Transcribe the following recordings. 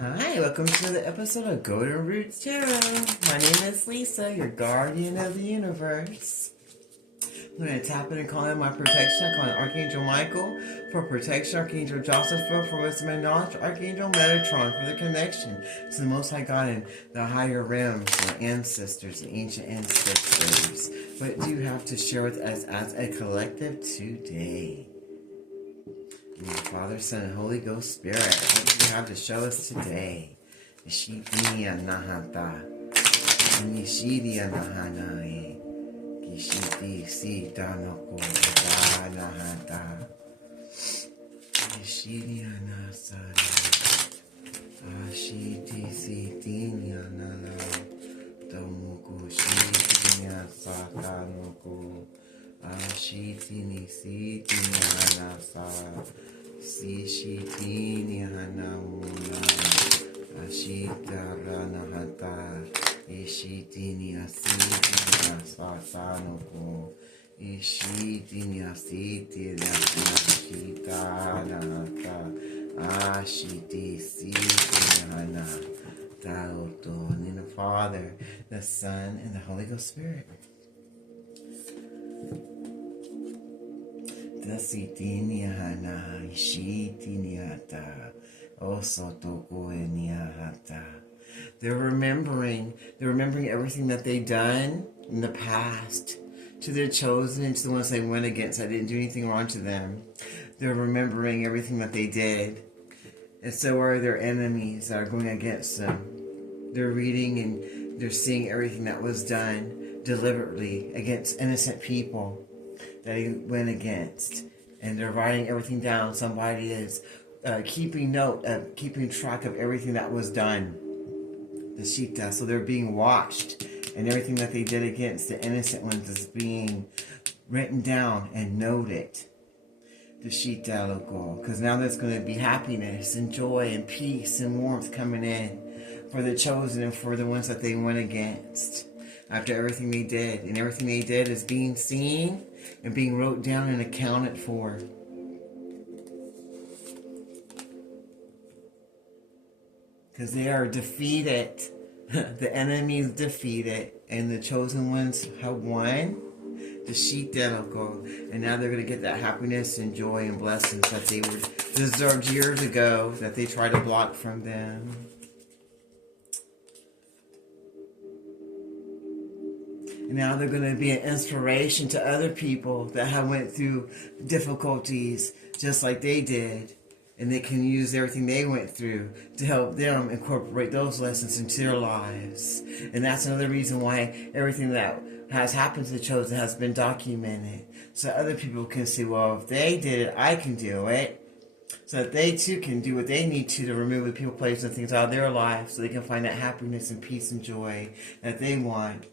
Hi, welcome to the episode of Golden Roots Tarot. My name is Lisa, your guardian of the universe. I'm going to tap in and call in my protection. I call in Archangel Michael for protection, Archangel Joseph for wisdom and knowledge, Archangel Metatron for the connection to the Most High God and the higher realms, our ancestors, the ancient ancestors. What do you have to share with us as a collective today? Father, Son, and Holy Ghost Spirit, what do you have to show us today? Ishidiya Nahata, Nishidiya Nahanae, Kishiti Sita Noko Nahata, Ishidiya Nasana, Ashiti Sitinya Nana, Tomuku Shitiya Sata Noko, Ashiti Nisitiya Nasa. Sishitini Hanamuna Ashita Ranahata Ishitini Asitini Asasanoko Ishitini Asiti Nashita Nahata Ashiti Sitini Hana Taoto. In the Father, the Son, and the Holy Ghost Spirit. Dasitiniana, Ishitiniata, Osotokoeniahata. They're remembering everything that they've done in the past to their chosen and to the ones they went against. I didn't do anything wrong to them. They're remembering everything that they did. And so are their enemies that are going against them. They're reading and they're seeing everything that was done deliberately against innocent people that he went against, and they're writing everything down. Somebody is keeping track of everything that was done, the Shita. So they're being watched, and everything that they did against the innocent ones is being written down and noted, the Shita local, because now there's going to be happiness and joy and peace and warmth coming in for the chosen and for the ones that they went against after everything they did. And everything they did is being seen and being wrote down and accounted for. Because they are defeated. The enemy is defeated. And the chosen ones have won. The Shiteloko. And now they're going to get that happiness and joy and blessings that they were deserved years ago, that they tried to block from them. And now they're going to be an inspiration to other people that have went through difficulties just like they did. And they can use everything they went through to help them incorporate those lessons into their lives. And that's another reason why everything that has happened to the chosen has been documented. So other people can see, well, if they did it, I can do it. So that they too can do what they need to remove the people, places, and things out of their lives, so they can find that happiness and peace and joy that they want,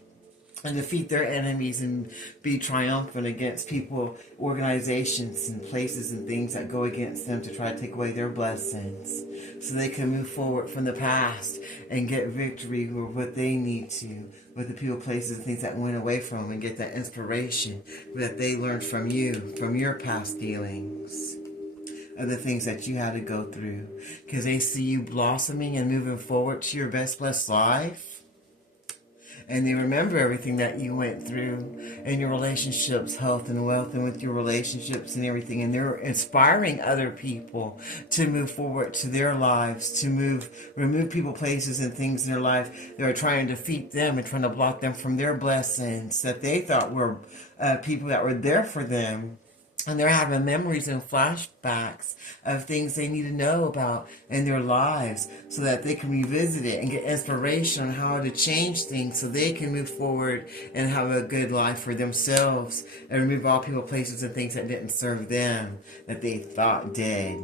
and defeat their enemies and be triumphant against people, organizations, and places and things that go against them to try to take away their blessings, so they can move forward from the past and get victory with what they need to, with the people, places, and things that went away from them, and get that inspiration that they learned from you, from your past dealings, of the things that you had to go through, because they see you blossoming and moving forward to your best blessed life. And they remember everything that you went through in your relationships, health and wealth, and with your relationships and everything. And they're inspiring other people to move forward to their lives, to remove people, places, and things in their life that are trying to defeat them and trying to block them from their blessings that they thought were people that were there for them. And they're having memories and flashbacks of things they need to know about in their lives so that they can revisit it and get inspiration on how to change things so they can move forward and have a good life for themselves and remove all people, places, and things that didn't serve them that they thought did.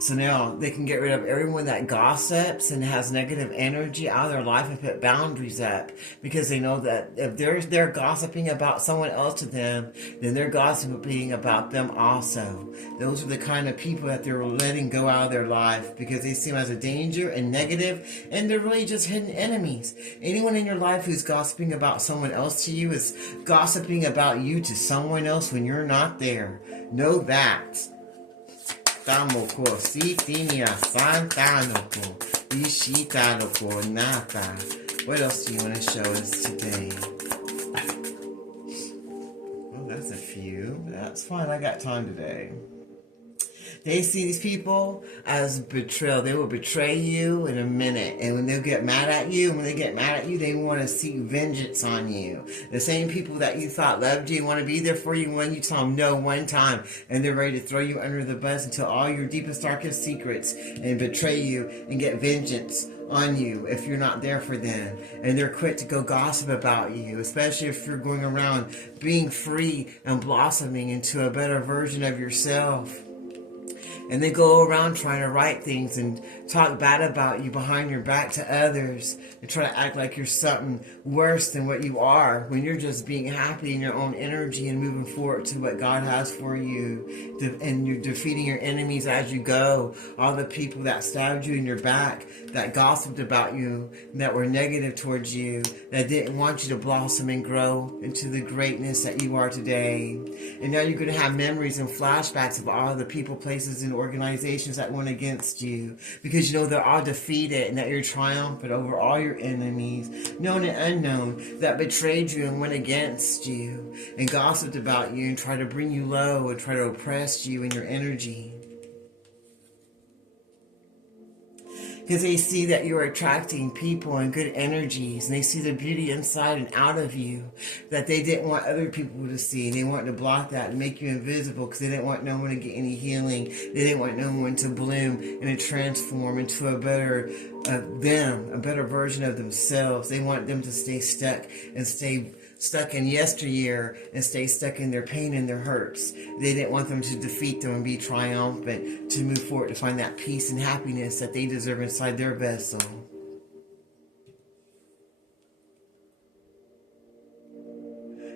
So now they can get rid of everyone that gossips and has negative energy out of their life and put boundaries up, because they know that if they're gossiping about someone else to them, then they're gossiping about them also. Those are the kind of people that they're letting go out of their life because they see them as a danger and negative, and they're really just hidden enemies. Anyone in your life who's gossiping about someone else to you is gossiping about you to someone else when you're not there. Know that. Tamoko, Sitinia, Santanoko, Ishitanoko, Nata. What else do you want to show us today? Well, that's a few. That's fine. I got time today. They see these people as betrayal. They will betray you in a minute. And when they get mad at you, they want to seek vengeance on you. The same people that you thought loved you, want to be there for you when you tell them no one time. And they're ready to throw you under the bus until all your deepest, darkest secrets and betray you and get vengeance on you if you're not there for them. And they're quick to go gossip about you, especially if you're going around being free and blossoming into a better version of yourself. And they go around trying to write things and talk bad about you behind your back to others and try to act like you're something worse than what you are when you're just being happy in your own energy and moving forward to what God has for you. And you're defeating your enemies as you go. All the people that stabbed you in your back, that gossiped about you, that were negative towards you, that didn't want you to blossom and grow into the greatness that you are today. And now you're going to have memories and flashbacks of all the people, places, and organizations that went against you, because you know they're all defeated and that you're triumphant over all your enemies, known and unknown, that betrayed you and went against you and gossiped about you and tried to bring you low and try to oppress you in your energy. Because they see that you're attracting people and good energies, and they see the beauty inside and out of you that they didn't want other people to see. They wanted to block that and make you invisible because they didn't want no one to get any healing. They didn't want no one to bloom and to transform into a better a better version of themselves. They want them to stay stuck and stay stuck in yesteryear and stay stuck in their pain and their hurts. They didn't want them to defeat them and be triumphant, to move forward, to find that peace and happiness that they deserve inside their vessel.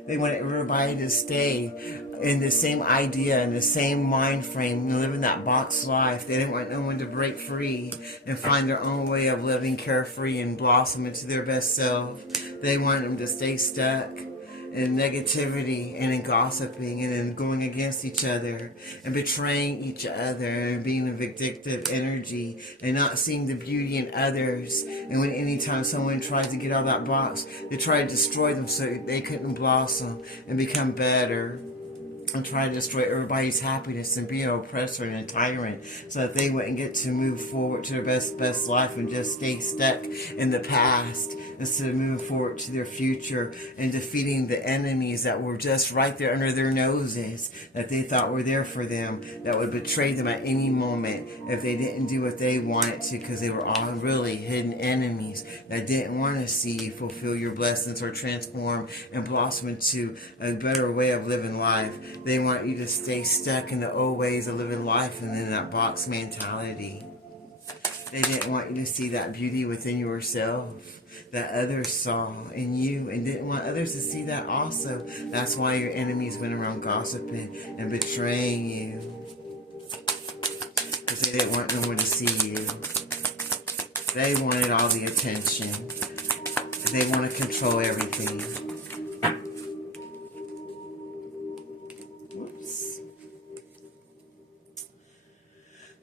They want everybody to stay in the same idea, in the same mind frame, and live in that box life. They didn't want no one to break free and find their own way of living carefree and blossom into their best self. They want them to stay stuck in negativity and in gossiping and in going against each other and betraying each other and being a vindictive energy and not seeing the beauty in others. And when anytime someone tries to get out of that box, they try to destroy them so they couldn't blossom and become better, and try to destroy everybody's happiness and be an oppressor and a tyrant so that they wouldn't get to move forward to their best life and just stay stuck in the past instead of moving forward to their future and defeating the enemies that were just right there under their noses that they thought were there for them, that would betray them at any moment if they didn't do what they wanted to, because they were all really hidden enemies that didn't want to see you fulfill your blessings or transform and blossom into a better way of living life. They want you to stay stuck in the old ways of living life and in that box mentality. They didn't want you to see that beauty within yourself that others saw in you and didn't want others to see that also. That's why your enemies went around gossiping and betraying you, because they didn't want no one to see you. They wanted all the attention. They want to control everything.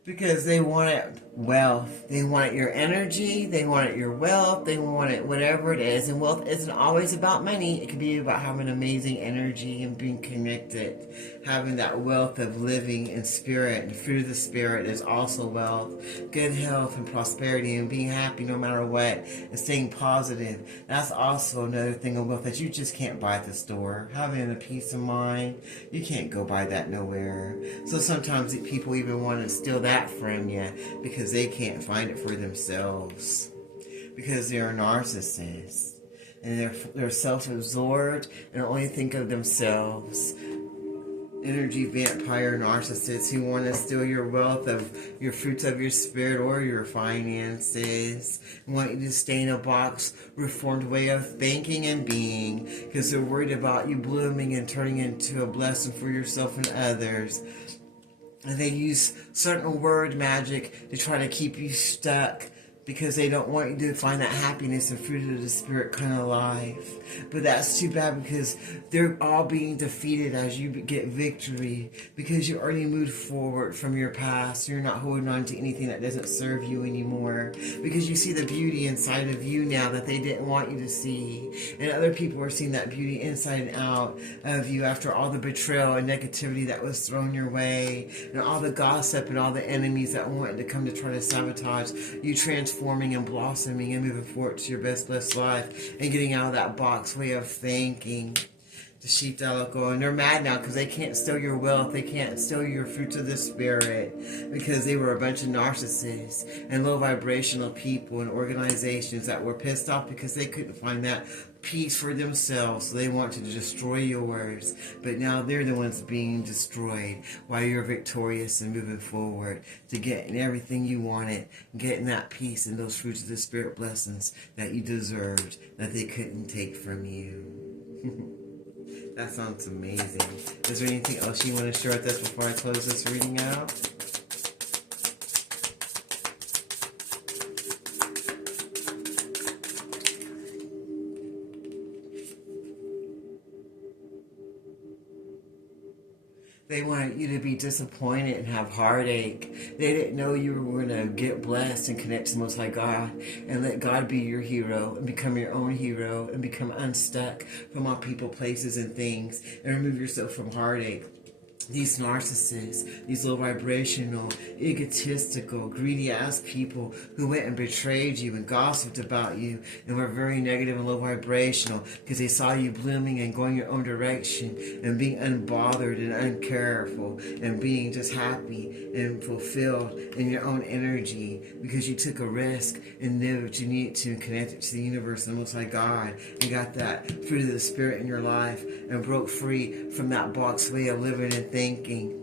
Because they wanted wealth. They wanted your energy. They wanted your wealth. They wanted whatever it is. And wealth isn't always about money. It can be about having amazing energy and being connected. Having that wealth of living in spirit. And through the spirit is also wealth. Good health and prosperity and being happy no matter what. And staying positive. That's also another thing of wealth that you just can't buy at the store. Having a peace of mind. You can't go buy that nowhere. So sometimes people even want to steal that from you because they can't find it for themselves, because they're narcissists and they're self-absorbed and only think of themselves. Energy vampire narcissists who want to steal your wealth, of your fruits of your spirit or your finances, want you to stay in a box, reformed way of thinking and being, because they're worried about you blooming and turning into a blessing for yourself and others. And they use certain word magic to try to keep you stuck because they don't want you to find that happiness and fruit of the Spirit kind of life. But that's too bad, because they're all being defeated as you get victory, because you already moved forward from your past. You're not holding on to anything that doesn't serve you anymore, because you see the beauty inside of you now that they didn't want you to see. And other people are seeing that beauty inside and out of you after all the betrayal and negativity that was thrown your way, and all the gossip and all the enemies that wanted to come to try to sabotage you transforming and blossoming and moving forward to your best blessed life and getting out of that box way of thinking. The sheep loco, and they're mad now because they can't steal your wealth, they can't steal your fruits of the Spirit, because they were a bunch of narcissists and low vibrational people and organizations that were pissed off because they couldn't find that peace for themselves, so they wanted to destroy yours. But now they're the ones being destroyed while you're victorious and moving forward to getting everything you wanted, getting that peace and those fruits of the Spirit blessings that you deserved, that they couldn't take from you. That sounds amazing. Is there anything else you want to share with us before I close this reading out? They wanted you to be disappointed and have heartache. They didn't know you were going to get blessed and connect to the Most High God and let God be your hero and become your own hero and become unstuck from all people, places, and things, and remove yourself from heartache. These narcissists, these low vibrational, egotistical, greedy ass people who went and betrayed you and gossiped about you and were very negative and low vibrational because they saw you blooming and going your own direction and being unbothered and uncareful and being just happy and fulfilled in your own energy because you took a risk and knew what you needed to and connected to the universe and the Most High God and got that fruit of the Spirit in your life and broke free from that box way of living and thinking.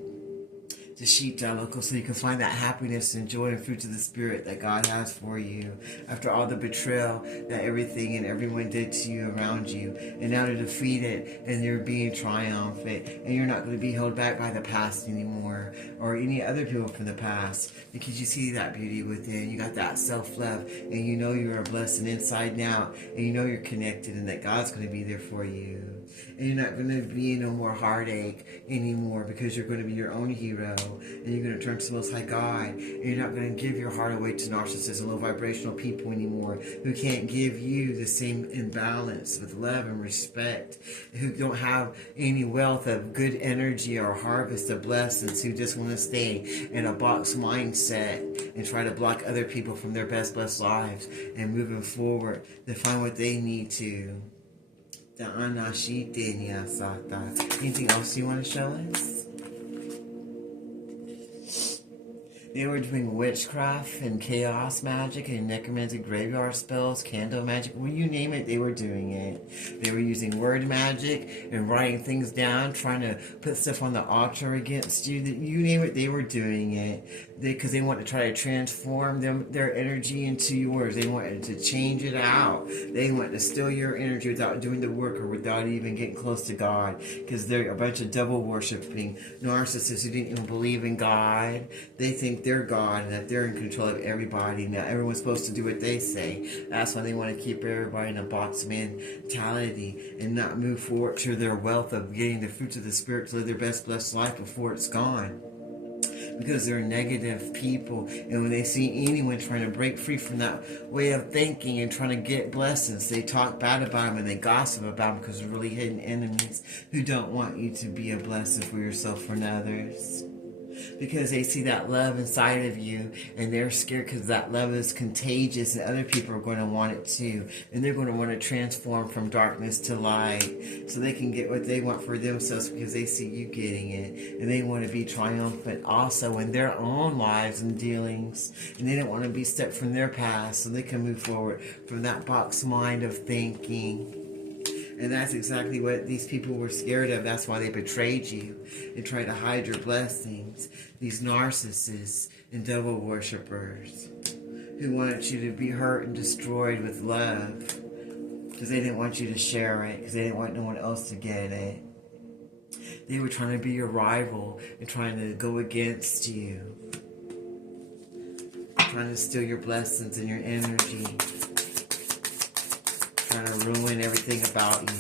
The sheep loco, so you can find that happiness and joy and fruits of the Spirit that God has for you after all the betrayal that everything and everyone did to you around you, and now they're defeated and you're being triumphant and you're not going to be held back by the past anymore or any other people from the past, because you see that beauty within. You got that self-love and you know you're a blessing inside and out, and you know you're connected and that God's going to be there for you. And you're not going to be no more heartache anymore, because you're going to be your own hero and you're going to turn to the Most High God, and you're not going to give your heart away to narcissists and low vibrational people anymore who can't give you the same imbalance with love and respect, who don't have any wealth of good energy or harvest of blessings, who just want to stay in a box mindset and try to block other people from their best blessed lives and moving forward to find what they need to. Anything else you want to show us? They were doing witchcraft and chaos magic and necromancy, graveyard spells, candle magic. Well, you name it, they were doing it. They were using word magic and writing things down, trying to put stuff on the altar against you. You name it, they were doing it. Because they want to try to transform their energy into yours. They wanted to change it out. They want to steal your energy without doing the work or without even getting close to God. Because they're a bunch of devil worshipping narcissists who didn't even believe in God. They think they're God and that they're in control of everybody. Now everyone's supposed to do what they say. That's why they want to keep everybody in a box mentality and not move forward to their wealth of getting the fruits of the Spirit to live their best blessed life before it's gone. Because they're negative people, and when they see anyone trying to break free from that way of thinking and trying to get blessings, they talk bad about them and they gossip about them, because they're really hidden enemies who don't want you to be a blessing for yourself or others. Because they see that love inside of you and they're scared because that love is contagious and other people are going to want it too, and they're going to want to transform from darkness to light so they can get what they want for themselves because they see you getting it, and they want to be triumphant also in their own lives and dealings, and they don't want to be stuck from their past so they can move forward from that box mind of thinking. And that's exactly what these people were scared of. That's why they betrayed you and tried to hide your blessings. These narcissists and devil worshippers who wanted you to be hurt and destroyed with love because they didn't want you to share it, because they didn't want no one else to get it. They were trying to be your rival and trying to go against you. trying to steal your blessings and your energy, trying to ruin everything about you,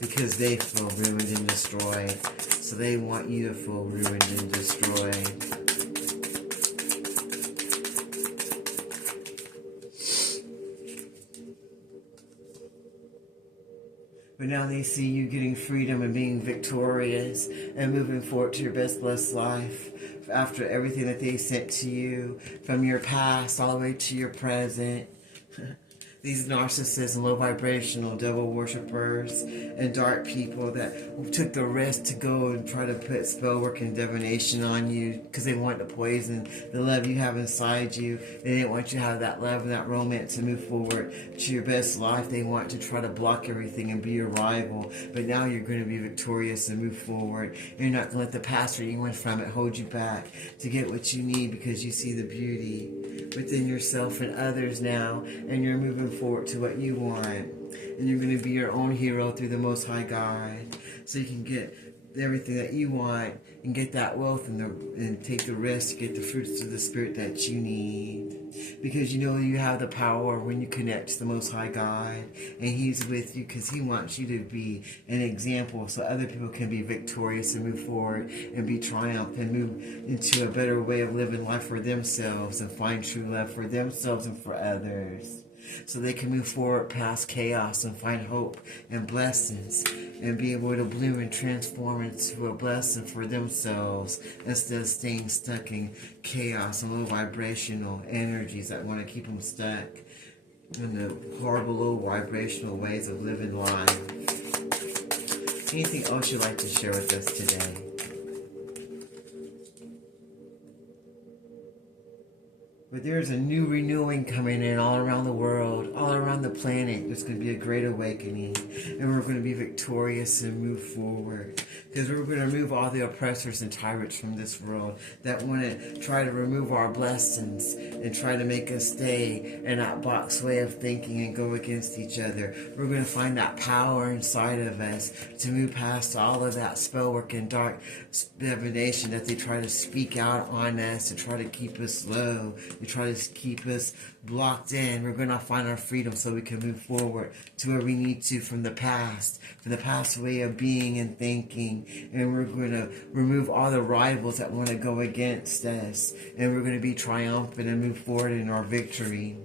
because they feel ruined and destroyed. So they want you to feel ruined and destroyed. But now they see you getting freedom and being victorious and moving forward to your best blessed life after everything that they sent to you from your past all the way to your present. These narcissists and low vibrational devil worshippers and dark people that took the risk to go and try to put spell work and divination on you because they want to poison the love you have inside you. They didn't want you to have that love and that romance to move forward to your best life. They want to try to block everything and be your rival. But now you're going to be victorious and move forward. You're not going to let the past or anyone from it hold you back to get what you need, because you see the beauty within yourself and others now, and you're moving forward to what you want, and you're going to be your own hero through the Most High God, so you can get everything that you want and get that wealth and take the risk to get the fruits of the Spirit that you need, because you know you have the power when you connect to the Most High God, and He's with you because He wants you to be an example so other people can be victorious and move forward and be triumphant and move into a better way of living life for themselves and find true love for themselves and for others, so they can move forward past chaos and find hope and blessings and be able to bloom and transform into a blessing for themselves instead of staying stuck in chaos and low vibrational energies that want to keep them stuck in the horrible low vibrational ways of living life. Anything else you'd like to share with us today? But there's a new renewing coming in all around the world, all around the planet. There's going to be a great awakening, and we're going to be victorious and move forward, because we're going to remove all the oppressors and tyrants from this world that want to try to remove our blessings and try to make us stay in that box way of thinking and go against each other. We're going to find that power inside of us to move past all of that spell work and dark divination that they try to speak out on us to try to keep us low. They try to keep us blocked in. We're going to find our freedom so we can move forward to where we need to from the past way of being and thinking. And we're going to remove all the rivals that want to go against us. And we're going to be triumphant and move forward in our victory,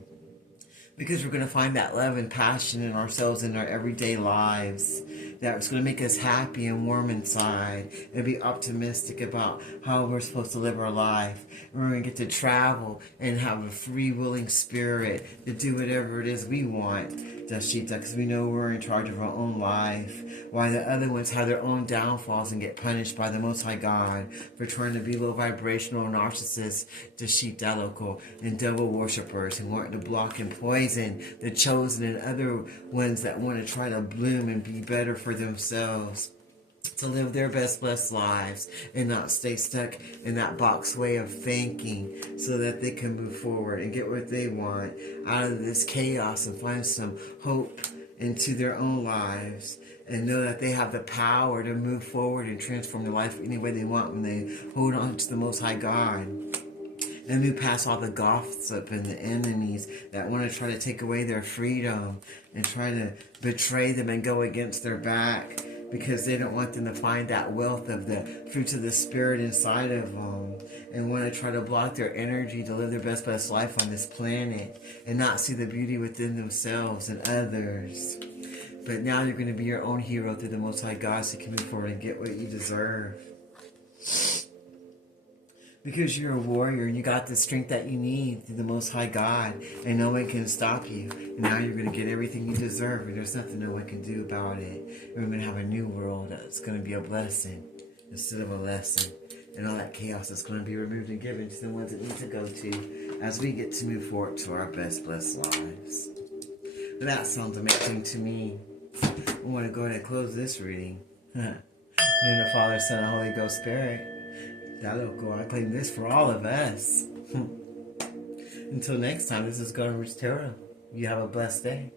because we're going to find that love and passion in ourselves in our everyday lives that's going to make us happy and warm inside and be optimistic about how we're supposed to live our life. And we're going to get to travel and have a free willing spirit to do whatever it is we want, Dashita, because we know we're in charge of our own life, while the other ones have their own downfalls and get punished by the Most High God for trying to be low vibrational narcissists, Dashita local, and devil worshippers who want to block and poison the chosen and other ones that want to try to bloom and be better for themselves, to live their best blessed lives and not stay stuck in that box way of thinking, so that they can move forward and get what they want out of this chaos and find some hope into their own lives, and know that they have the power to move forward and transform their life any way they want when they hold on to the Most High God. And move past all the gossip and the enemies that want to try to take away their freedom and try to betray them and go against their back, because they don't want them to find that wealth of the fruits of the Spirit inside of them, and want to try to block their energy to live their best life on this planet and not see the beauty within themselves and others. But now you're going to be your own hero through the Most High God, so you can move forward and get what you deserve. Because you're a warrior and you got the strength that you need through the Most High God, and no one can stop you. And now you're going to get everything you deserve, and there's nothing no one can do about it. And we're going to have a new world that's going to be a blessing instead of a lesson. And all that chaos is going to be removed and given to the ones that need to go to as we get to move forward to our best blessed lives. But that sounds amazing to me. I want to go ahead and close this reading. In the name of the Father, Son, and Holy Ghost Spirit. I claim this for all of us. Until next time, this is Gunner Rich Tarot. You have a blessed day.